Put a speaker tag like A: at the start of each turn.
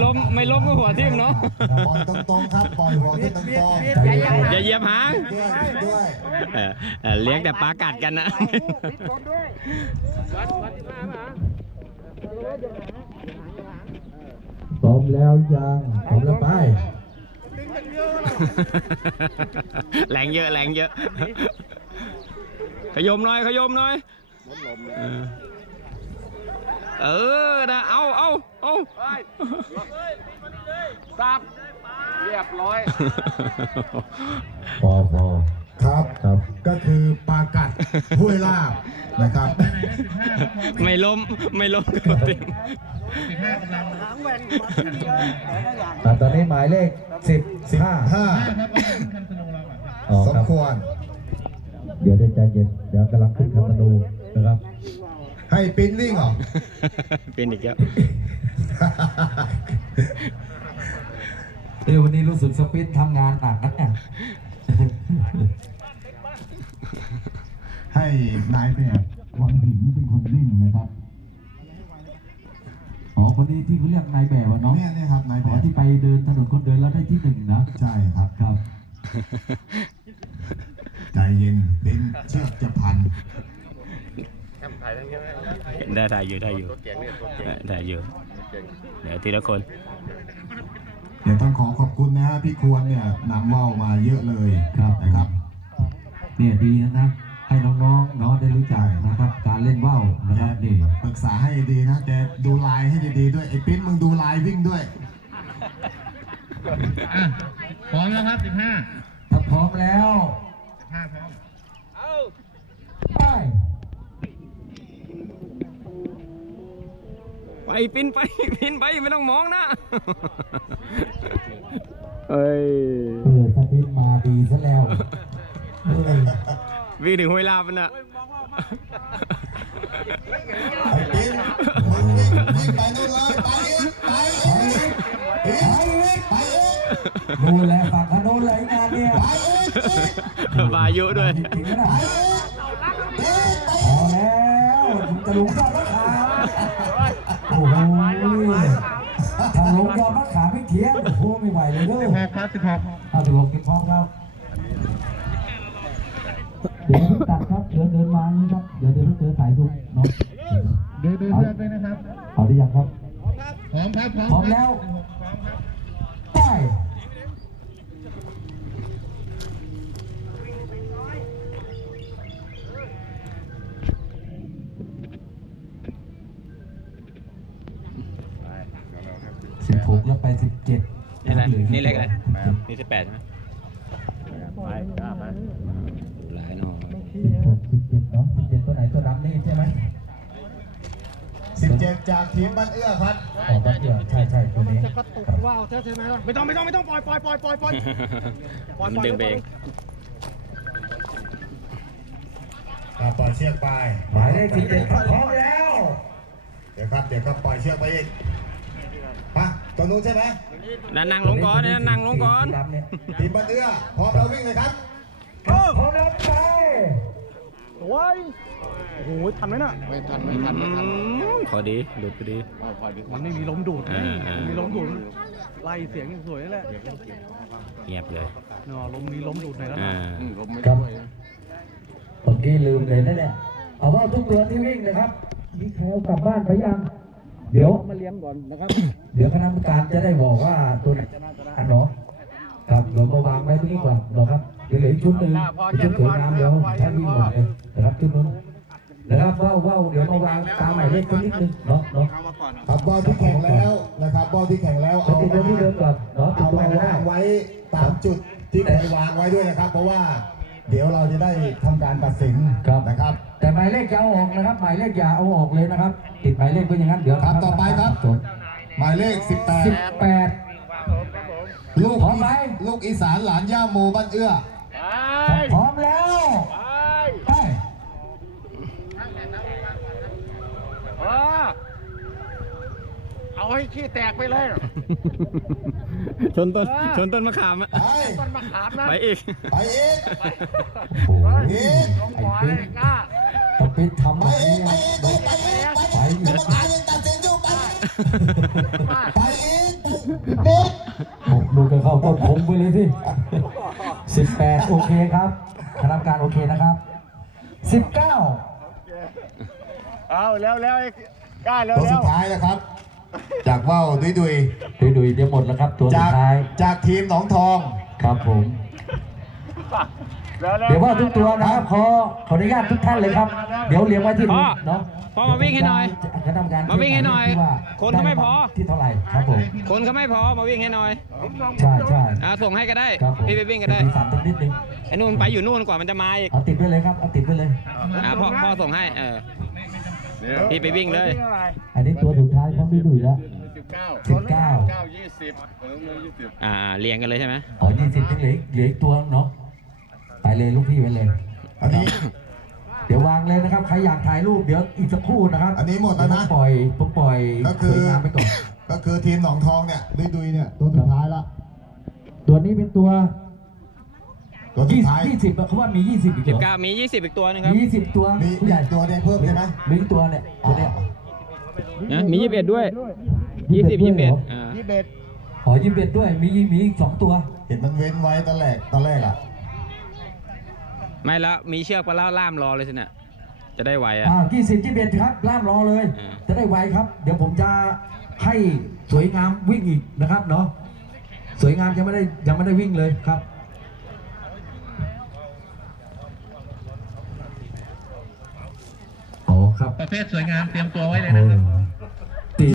A: ล้มก็หัวทิ่มเนาะ
B: ปล่อยตรงๆครับปล่อยหัวขึ้นตรงๆ
A: อย่าเหยียบหาง
B: ด้วย
A: เลี้ยงแต่ปลากัดกันนะ
C: พร้อมแล้วยังพร้อมแล้วไป
A: แรงเยอะขยมหน่อยนะเอา
D: ซับเรียบร้อย
C: พอ
B: ครับก็คือปลากัดห้วยลาบนะครับ
A: ไม่ล้มก็ติด
C: ตอนนี้หมายเลข15
B: สมควร
C: เดี๋ยวได้ใจเย็นเดี๋ยวกำลังขึ้นคันธนูนะครับ
B: ให้ปิ้นวิ่งเหรอ
A: ปิ้นอีกแล้ว
C: วันนี้รู้สึกสปินทำงานหนักนะเนี่ย
B: ให้นายแบบวังหินเป็นคนวิ่งนะครับ
C: คนนี้ที่เขาเรียกนายแบบวะเนาะ
B: เนี่ยครับนายแบบ
C: ที่ไปเดินถนนคนเดินแล้วได้ที่1นะ
B: ใช่ครับใจเย็นเป็นเชือกจะพัน
A: ได้อยู่ได้อยู่เดี๋ยวทีละคน
B: เดี๋ยวต้องขอบคุณนะฮะพี่ควรเนี่ยนำว่าวมาเยอะเลยนะครับ
C: เนี่ยดีนะให้น้องๆได้รู้จักนะครับการเล่นว่าวนะครับนี่
B: ปรึกษาให้ดีนะแกดูลายให้ดีๆด้วยไอ้ปิ้นมึงดูลายวิ่งด้วย
D: พร้อมแล้วครับ
C: 15ถ้าพร้อมแล้ว
D: 15พร้อม
A: ไปปิ้นไปไม่ต้องมองนะเอ้ย
C: ถ้าปิ้นมาดีซะแล้ว
A: วิ่งถึงห้วยลาบมันอะ
B: ปิ้นวิ่งไปนู่นเลยไป
C: นู่นแหละฝั่งขนุนเลยงานเนี่ย
A: บายุด้วย
C: พอแล้วจะลงยอดมะขามโอ้โหถ้าลงยอดมะขามไม่เที่ยงโอ้โหไม่ไหวเลยด้วย16กินพร้อมครับเดี๋ยวตัดครับเดินมานี่ครับเดี๋ยวเจอสายซุปเนาะ
D: เดินไปนะครับ
C: เอาได้ยังครับ
D: พร้อมครับ
C: พร้อมแล้วไป16แล้วไป17
A: นี่เลขอะไรนี่18ใช่ไหมไปหลายหน่อย
C: 17เนาะ17ตัวไหนตัวดำนี่ใช่ไหม
B: 17จากทีมบ้านเอื้อครับ
C: บ้านเอื้อใช่ตัวนี้
D: จะกระตุกว่าวใช่ไหมล่ะไม่ต้องปล่อย
A: มันดึงเบง
B: ปล่อยเชือกไป
C: หมายเลข17พร้อมแล้ว
B: เดี๋ยวครับปล่อยเชือกไปอีกตัวนู้นใช่ไหม
A: นั่งลงก่อนนั่งลงก่อน
B: ทีมบ้านเอื้อพร้อมเราวิ่งเลยครับ
C: พร้อมแล้วไป
D: โอ้ยโอ้โหทันไหมน่ะไม่ทัน
A: พอดีดูดพอดี
D: มันไม่มีลมดูดมีลมดูดไล่เสียงอย่างสวยนั่นแหละ
A: เงียบเลย
D: เนาะมีลมดูดไหนแล้วนะ
C: ลมไม่ด้วยเมื่อกี้ลืมเลยนั่นแหละเอาว่าทุกตัวที่วิ่งนะครับมีแคลกลับบ้านไปยังเดี๋ยว
D: มาเลี้ยงก่อนนะครับ
C: เดี๋ยวคณะกรรมการจะได้บอกว่าตัวไหนอันเนาะครับเดี๋ยวมาวางไว้ตรงนี้ก่อนนะครับเดี๋ยวเหลือชุดหนึ่งชุดสวยงามเดี๋ยวใช้วิ่งหมดเลยนะครับชุดนู้นนะครับว่าวเดี๋ยวมาวางตามหมายเลขนิดนึงเนาะ
B: ครับบอลที่แข่งแล้วนะครับบอลที่แข่งแล้ว
C: เอาที่เดิมก่อนเนาะ
B: เอาไปวางไว้ตามจุดที่เคยวางไว้ด้วยนะครับเพราะว่าเดี๋ยวเราจะได้ทำการตัดสินนะครับ
C: แต่หมายเลขจะเอาออกนะครับหมายเลขอย่าเอาออกเลยนะครับติดหมายเลขเป็นอย่างนั้นเดี๋ยว
B: ครับต่อไปครับหมายเลข18ลูกอีสานหลานย่าโมบ้านเอื้อ
C: พร้อมแล้วไป
D: เอาให้ขี้แตกไปเลย
A: ชนต้นมะขามอะ
D: ต้นมะขามนะ
A: ไปอีก
D: ลงบ่อยกล้า
C: ต้องปิดทำแบบนี้
B: ไปตัดสินอยู่ไปอีก
C: หมดผมไปเลยพี่18โอเคครับคณะกรรมการโอเคนะครับ19
A: เอาแล้วกล้าแล้ว
B: ตัวสุดท้ายนะครับ จากว่าวดุย
C: ดุยเดี๋ยวหมดแล้วครับตัวสุดท้าย
B: จากทีมหนองทอง
C: ครับผมเดี๋ยวว่าทุกตัวนะครับขออนุญาตทุกท่านเลยครับ เดี๋ยวเลี้ยงไว้ที่นู้นเนาะ
A: พ่อมาวิ่งให้หน่อย
C: คณะกรรมการ
A: มาวิ่งให้หน่อย
C: ที่ว่า
A: คนก็ไม่พอ
C: ที่เท่าไหร่ครับผม
A: คนเขาไม่พอมาวิ่งให้หน่อย
C: ใช่
A: ส่งให้ก็ได้
C: ครับผม
A: พี่ไปวิ่งก็ได้
C: มี3ตัวนิดนึง
A: ไอ้นู่นไปอยู่นู่นกว่ามันจะมาอีก
C: เอาติดไว้เลยครับเอาติดไว้เลย
A: พ่อส่งให้พี่ไปวิ่งเลย
C: อันนี้ตัวสุดท้ายของพี่ดุยแล้ว19
A: เรียงกันเลยใช่ไหม
C: อ๋อ20ยังเหลืออีกตัวเนาะไปเลยลูกพี่ไปเลย
B: อันนี้
C: เดี๋ยววางเลยนะครับใครอยากถ่ายรูปเดี๋ยวอีกสักครู่นะครับ
B: อันนี้หมดแล้วนะ
C: ผมปล่อย
B: ก็คือ
C: สวยงามไปก่อน
B: ก็คือทีมหนองทองเนี่ยดุยเนี่ยตัวสุดท้ายละ
C: ตัวนี้เป็นตัว
B: ตัวสุดท้าย
C: 20เขาว่ามี20อีกเหรอ
A: 19มี20อีกตัวนึงครับ
C: มี20ตัว
B: มี
C: ผู้ใหญ่
B: ตัวเดียวเพิ่มใช่ไหม
C: มีอีกตัวเนี่ยตัวเนี้ย
A: มี21ด้วย
C: 21ด้วยเหรอ
A: 21
C: อ๋อ21ด้วยมีอีก2ตัว
B: เห็นมันเว้นไว้ตอนแรกอ่ะ
A: ไม่แล้วมีเชือกไปแล้วล่ามรอเลยสิเนี่ยจะได้ไวอ่ะ
C: 20 21ครับล่ามรอเลย
A: อืม
C: จะได้ไวครับ เดี๋ยวผมจะให้สวยงามวิ่งอีกนะครับเนาะสวยงามยังไม่ได้วิ่งเลยครับอ๋อครับ
E: ประเภทสวยงามเตรียมตัวไว้เลยนะครับ